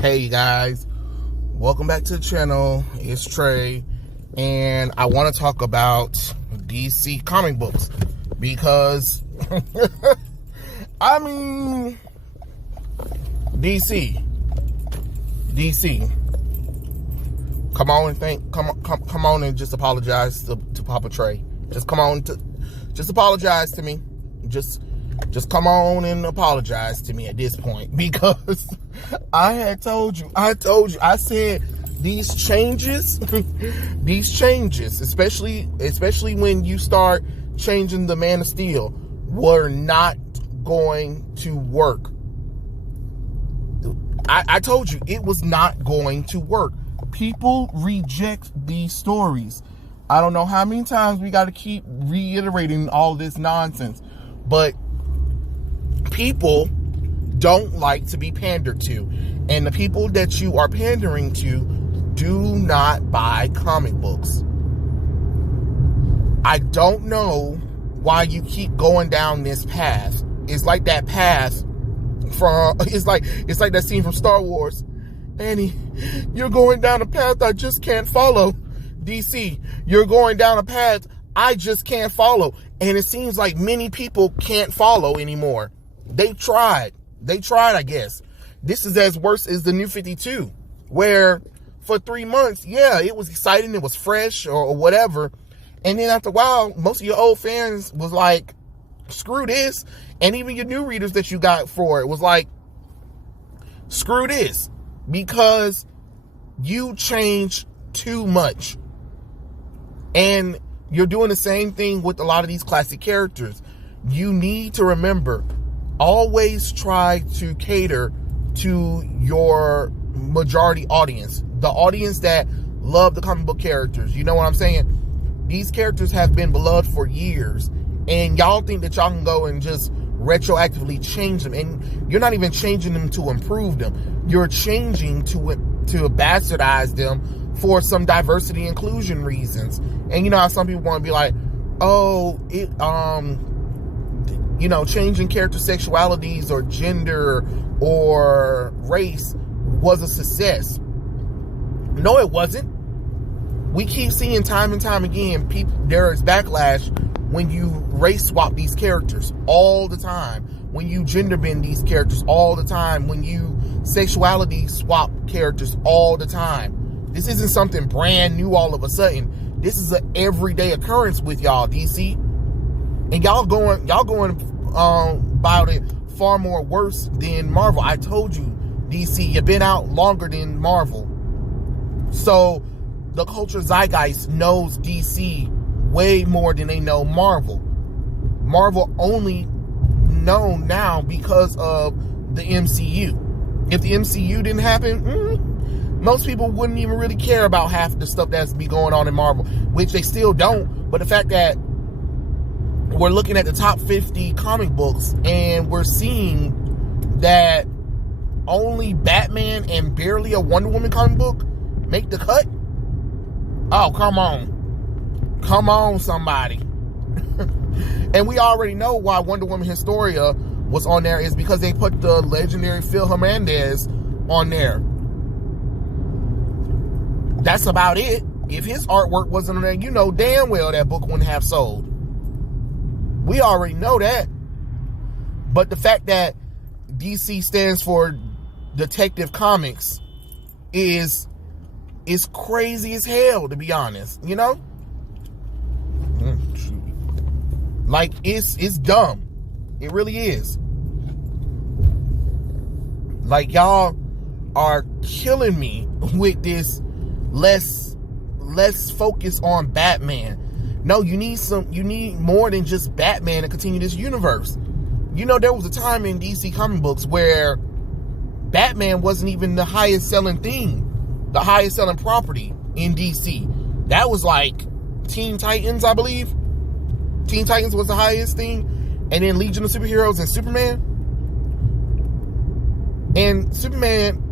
Hey guys, welcome back to the channel. It's Trey, and I want to talk about DC comic books because I mean DC. Come on and just apologize to Papa Trey. Just apologize to me. Just come on and apologize to me at this point, because I said these changes, especially when you start changing the Man of Steel, were not going to work. I told you it was not going to work. People reject these stories. I don't know how many times we got to keep reiterating all this nonsense, but people don't like to be pandered to, and the people that you are pandering to do not buy comic books. I don't know why you keep going down this path. It's like that path from it's like that scene from Star Wars. Annie, you're going down a path I just can't follow. DC, you're going down a path I just can't follow. And it seems like many people can't follow anymore. They tried, I guess. This is as worse as the New 52, where for 3 months, yeah, it was exciting, it was fresh or whatever. And then after a while, most of your old fans was like, screw this. And even your new readers that you got for it was like, screw this, because you changed too much. And you're doing the same thing with a lot of these classic characters. You need to remember, always try to cater to your majority audience, the audience that love the comic book characters. You know what I'm saying? These characters have been beloved for years, and y'all think that y'all can go and just retroactively change them, and you're not even changing them to improve them. You're changing to bastardize them for some diversity inclusion reasons. And you know how some people want to be like, oh, it changing character sexualities or gender or race was a success. No, it wasn't. We keep seeing time and time again, there is backlash when you race swap these characters all the time, when you gender bend these characters all the time, when you sexuality swap characters all the time. This isn't something brand new all of a sudden. This is an everyday occurrence with y'all, DC. And y'all going about it far more worse than Marvel. I told you, DC, you've been out longer than Marvel. So the culture zeitgeist knows DC way more than they know Marvel. Marvel only known now because of the MCU. If the MCU didn't happen, most people wouldn't even really care about half the stuff that's be going on in Marvel, which they still don't. But the fact that we're looking at the top 50 comic books and we're seeing that only Batman and barely a Wonder Woman comic book make the cut. Oh, come on, somebody. And we already know why Wonder Woman Historia was on there, is because they put the legendary Phil Hernandez on there. That's about it. If his artwork wasn't on there, you know damn well that book wouldn't have sold. We already know that. But the fact that DC stands for Detective Comics is crazy as hell, to be honest, you know? Like, it's dumb. It really is. Like, y'all are killing me with this less focus on Batman. No, you need more than just Batman to continue this universe. You know, there was a time in DC comic books where Batman wasn't even the highest selling thing, the highest selling property in DC. That was like Teen Titans, I believe. Teen Titans was the highest thing, and then Legion of Superheroes and Superman. And Superman,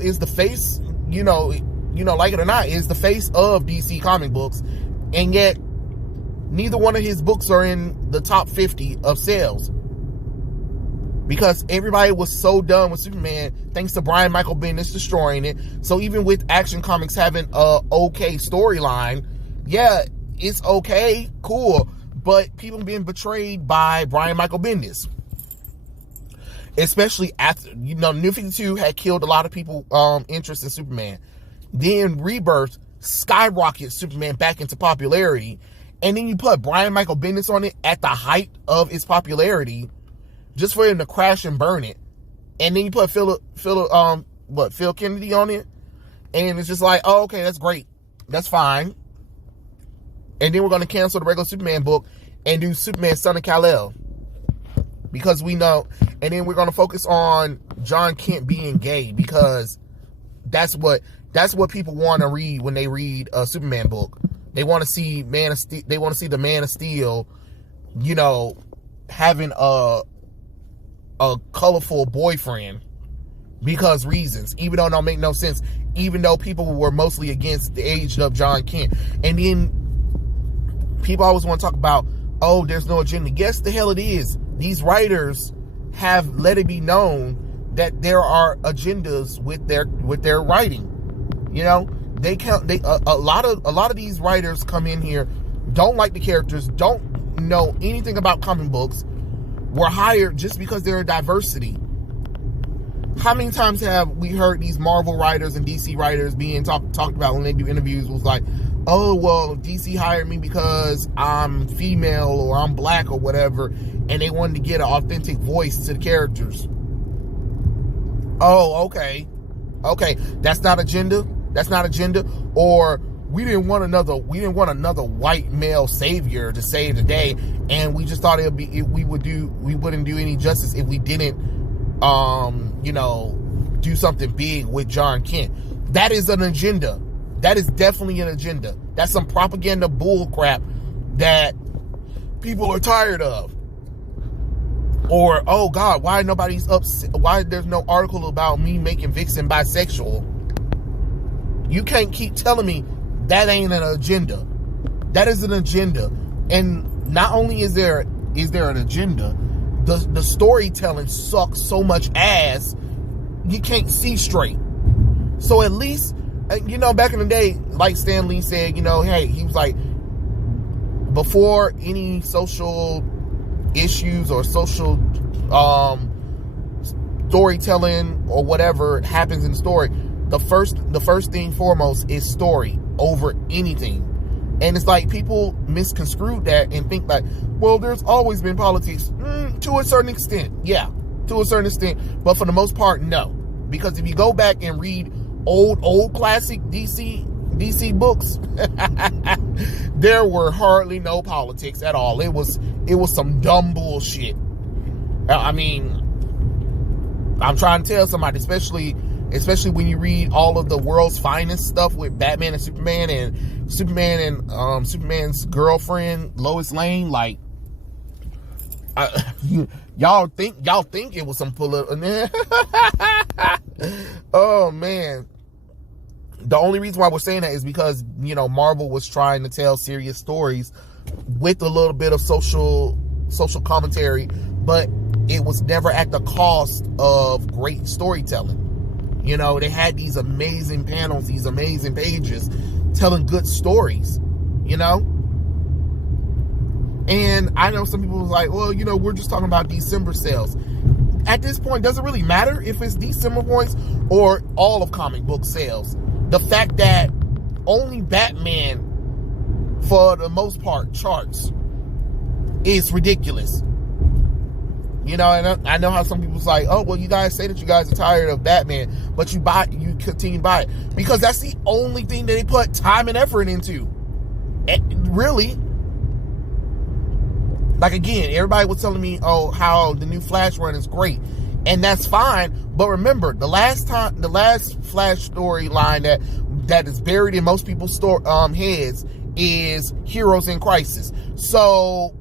is the face, like it or not, is the face of DC comic books, and yet neither one of his books are in the top 50 of sales. because everybody was so done with Superman thanks to Brian Michael Bendis destroying it. So even with Action Comics having a okay storyline, yeah, it's okay, cool, but people being betrayed by Brian Michael Bendis. Especially after, New 52 had killed a lot of people interest in Superman. Then Rebirth skyrocketed Superman back into popularity. And then you put Brian Michael Bendis on it at the height of its popularity, just for him to crash and burn it. And then you put Phil Kennedy on it. And it's just like, oh, okay, that's great. That's fine. And then we're going to cancel the regular Superman book and do Superman Son of Kal-El. Because we know, and then we're going to focus on John Kent being gay, because that's what people want to read when they read a Superman book. They want to see they want to see the Man of Steel, having a colorful boyfriend, because reasons, even though it don't make no sense, even though people were mostly against the age of John Kent. And then people always want to talk about, oh, there's no agenda. Yes, the hell it is. These writers have let it be known that there are agendas with their writing. A lot of these writers come in here, don't like the characters, don't know anything about comic books, were hired just because they're a diversity. How many times have we heard these Marvel writers and DC writers being talked about when they do interviews, was like, oh, well, DC hired me because I'm female or I'm black or whatever, and they wanted to get an authentic voice to the characters. Oh, okay. That's not agenda. Or we didn't want another white male savior to save the day, and we just thought we wouldn't do any justice if we didn't do something big with John Kent. That is an agenda. That is definitely an agenda. That's some propaganda bull crap that people are tired of. Or, oh God, why nobody's upset? Why there's no article about me making Vixen bisexual? You can't keep telling me that ain't an agenda. That is an agenda. And not only is there an agenda, the storytelling sucks so much ass, you can't see straight. So at least, back in the day, like Stan Lee said, hey, he was like, before any social issues or social storytelling or whatever happens in the story, the first thing foremost is story over anything. And it's like people misconstrue that and think like, well, there's always been politics. To a certain extent, yeah, to a certain extent, but for the most part, no. Because if you go back and read old classic DC books, there were hardly no politics at all. It was some dumb bullshit. I mean, I'm trying to tell somebody, especially when you read all of the world's finest stuff with Batman and Superman's girlfriend Lois Lane, like, y'all think it was some political. Oh man. The only reason why we're saying that is because, Marvel was trying to tell serious stories with a little bit of social commentary, but it was never at the cost of great storytelling. They had these amazing panels, these amazing pages telling good stories, And I know some people was like, well, we're just talking about December sales. At this point, does it really matter if it's December points or all of comic book sales? The fact that only Batman, for the most part, charts is ridiculous. And I know how some people's like, oh, well, you guys say that you guys are tired of Batman, but you continue to buy it. Because that's the only thing that they put time and effort into. Really. Like, again, everybody was telling me, oh, how the new Flash run is great. And that's fine. But remember, the last Flash storyline that is buried in most people's heads is Heroes in Crisis. So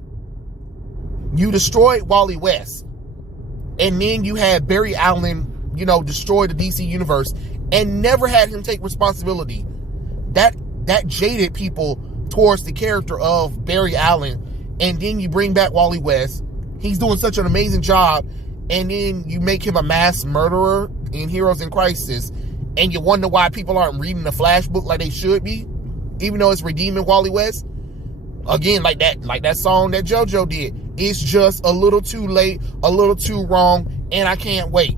you destroyed Wally West, and then you had Barry Allen, destroy the DC universe and never had him take responsibility. That jaded people towards the character of Barry Allen. And then you bring back Wally West. He's doing such an amazing job. and then you make him a mass murderer in Heroes in Crisis, and you wonder why people aren't reading the Flash book like they should be, even though it's redeeming Wally West. Again, like that song that JoJo did. It's just a little too late, a little too wrong, and I can't wait.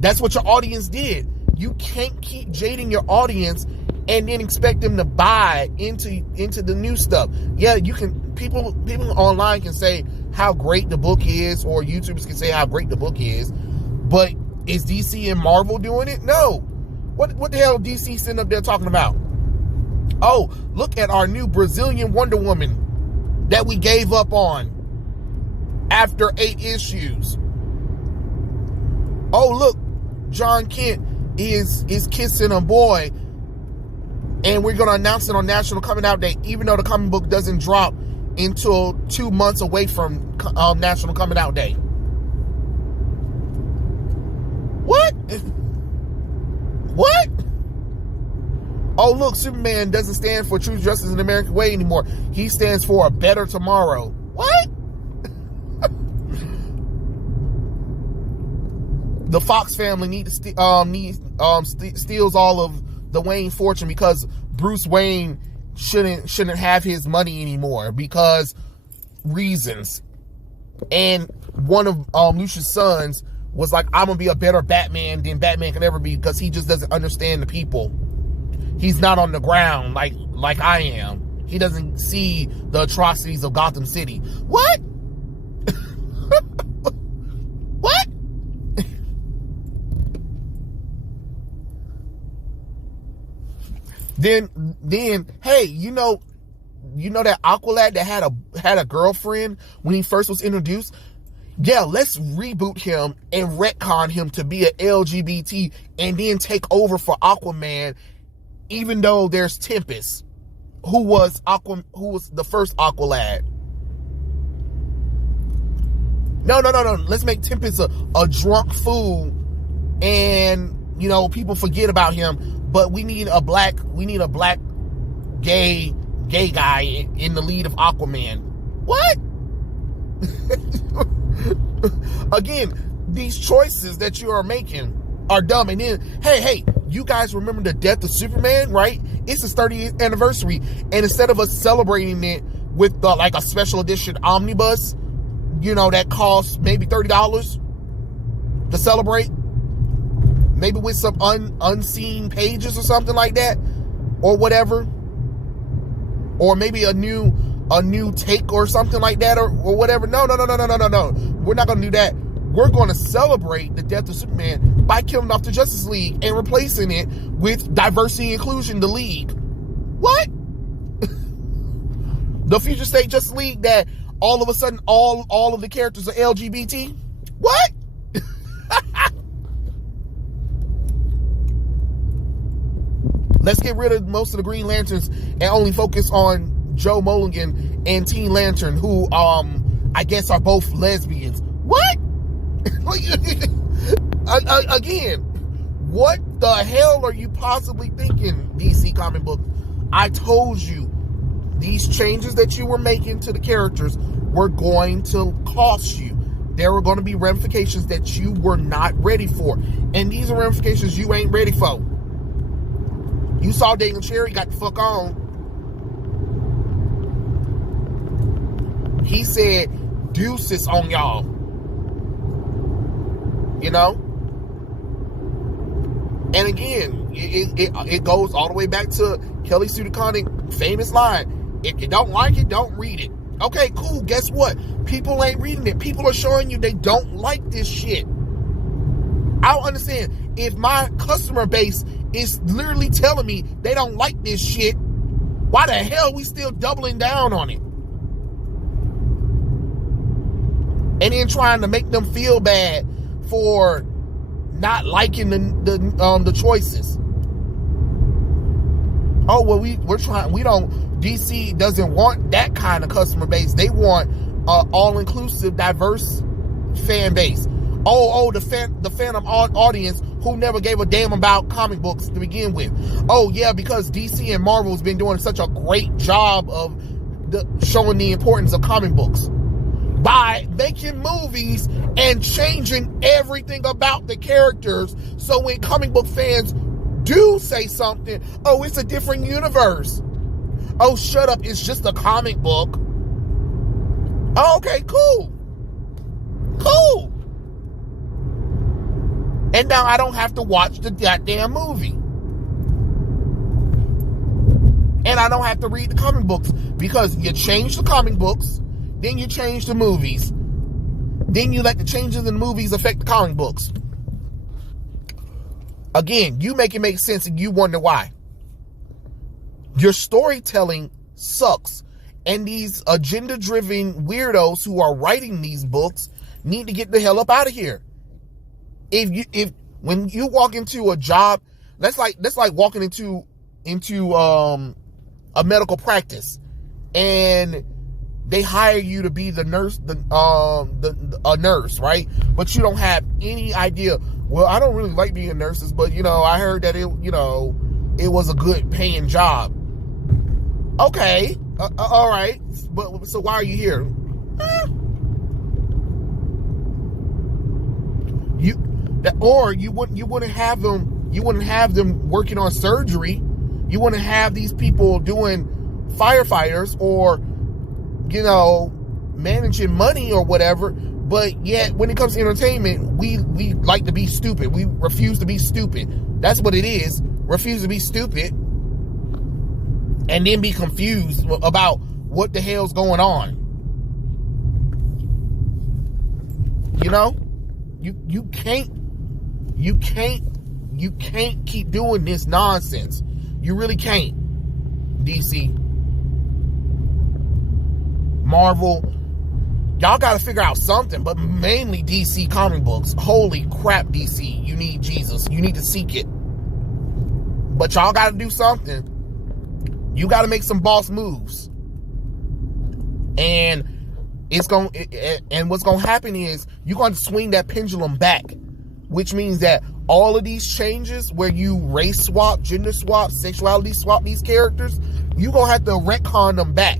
That's what your audience did. You can't keep jading your audience and then expect them to buy into the new stuff. Yeah, you can. People online can say how great the book is, or YouTubers can say how great the book is, but is DC and Marvel doing it? No. What the hell is DC sitting up there talking about? Oh, look at our new Brazilian Wonder Woman that we gave up on after 8 issues. Oh, look, John Kent is kissing a boy, and we're going to announce it on National Coming Out Day, even though the comic book doesn't drop until 2 months away from National Coming Out Day. What? What? Oh, look, Superman doesn't stand for truth, justice, and the American way anymore. He stands for a better tomorrow. What? The Fox family steals all of the Wayne fortune because Bruce Wayne shouldn't have his money anymore because reasons. And one of Lucius' sons was like, I'm gonna be a better Batman than Batman can ever be because he just doesn't understand the people. He's not on the ground like I am. He doesn't see the atrocities of Gotham City. What? What? Then, hey, you know that Aqualad that had a girlfriend when he first was introduced? Yeah, let's reboot him and retcon him to be an LGBT and then take over for Aquaman, even though there's Tempest, who was the first Aqualad. No. Let's make Tempest a drunk fool, and people forget about him. But we need a black gay guy in the lead of Aquaman. What? Again, these choices that you are making are dumb. And then, hey, you guys remember the death of Superman, right? It's his 30th anniversary, and instead of us celebrating it with like a special edition omnibus, that costs maybe $30 to celebrate, maybe with some unseen pages or something like that, or whatever, or maybe a new take or something like that, or whatever. No. We're not going to do that. We're going to celebrate the death of Superman by killing off the Justice League and replacing it with diversity and inclusion, the League. What? The Future State Justice League that all of a sudden all of the characters are LGBT? What? Let's get rid of most of the Green Lanterns and only focus on Joe Mulligan and Teen Lantern, who I guess are both lesbians. What? Again, what the hell are you possibly thinking, DC comic book? I told you these changes that you were making to the characters were going to cost you. There were going to be ramifications that you were not ready for, and these are ramifications you ain't ready for. You saw Daniel Cherry got the fuck on. He said deuces on y'all. And again, it goes all the way back to Kelly Sue DeConnick's famous line: if you don't like it, don't read it. Okay, cool. Guess what? People ain't reading it. People are showing you they don't like this shit. I don't understand. If my customer base is literally telling me they don't like this shit, why the hell are we still doubling down on it? And then trying to make them feel bad for not liking the choices. Oh, well, DC doesn't want that kind of customer base. They want all-inclusive, diverse fan base. The fandom audience who never gave a damn about comic books to begin with. Oh, yeah, because DC and Marvel has been doing such a great job of showing the importance of comic books. by making movies and changing everything about the characters. So when comic book fans do say something, oh, it's a different universe. Oh, shut up, it's just a comic book. Oh, okay, cool. Cool. And now I don't have to watch the goddamn movie. And I don't have to read the comic books, because you change the comic books, then you change the movies, then you let the changes in the movies affect the comic books. Again, you make it make sense and you wonder why. Your storytelling sucks. And these agenda-driven weirdos who are writing these books need to get the hell up out of here. When you walk into a job, that's like walking into a medical practice, and they hire you to be the nurse, a nurse, right? But you don't have any idea. Well, I don't really like being nurses, but I heard that it was a good paying job. Okay, all right, but so why are you here? You wouldn't have them working on surgery. You wouldn't have these people doing firefighters or managing money or whatever. But yet, when it comes to entertainment, we like to be stupid. We refuse to be stupid. That's what it is. Refuse to be stupid. And then be confused about what the hell's going on. You can't keep doing this nonsense. You really can't. DC, Marvel, y'all got to figure out something, but mainly DC comic books. Holy crap, DC, you need Jesus. You need to seek it. But y'all got to do something. You got to make some boss moves. And what's going to happen is you're going to swing that pendulum back, which means that all of these changes where you race swap, gender swap, sexuality swap these characters, you're going to have to retcon them back.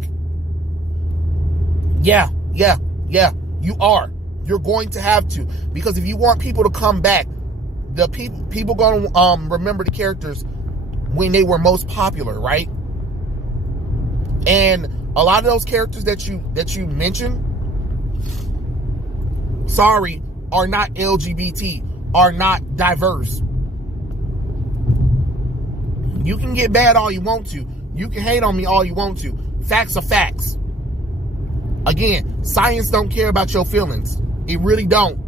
Yeah, you are. You're going to have to. Because if you want people to come back, the people going to remember the characters when they were most popular, right? And a lot of those characters that you mentioned, sorry, are not LGBT, are not diverse. You can get bad all you want to. You can hate on me all you want to. Facts are facts. Again, science don't care about your feelings. It really don't.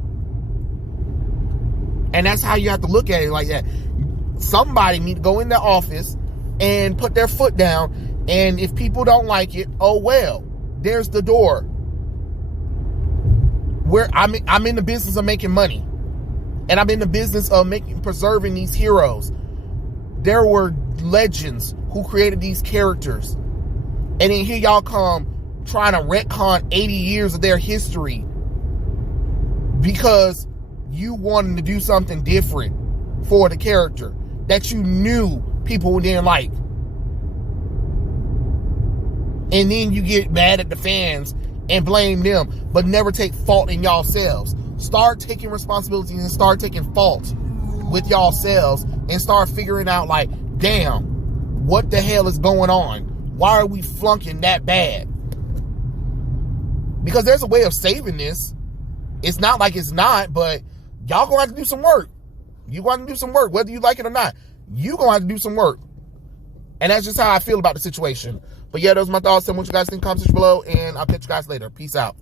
And that's how you have to look at it, like that. Somebody need to go in the office and put their foot down. And if people don't like it, oh well, there's the door. Where I'm in the business of making money. And I'm in the business of preserving these heroes. There were legends who created these characters. And then here y'all come trying to retcon 80 years of their history because you wanted to do something different for the character that you knew people didn't like. And then you get mad at the fans and blame them, but never take fault in yourselves. Start taking responsibility and start taking fault with yourselves and start figuring out, like, damn, what the hell is going on? Why are we flunking that bad? Because there's a way of saving this. It's not like it's not, but y'all gonna have to do some work. You gonna have to do some work, whether you like it or not. You gonna have to do some work. And that's just how I feel about the situation. But yeah, those are my thoughts. Tell me what you guys think in the comment section below, and I'll catch you guys later. Peace out.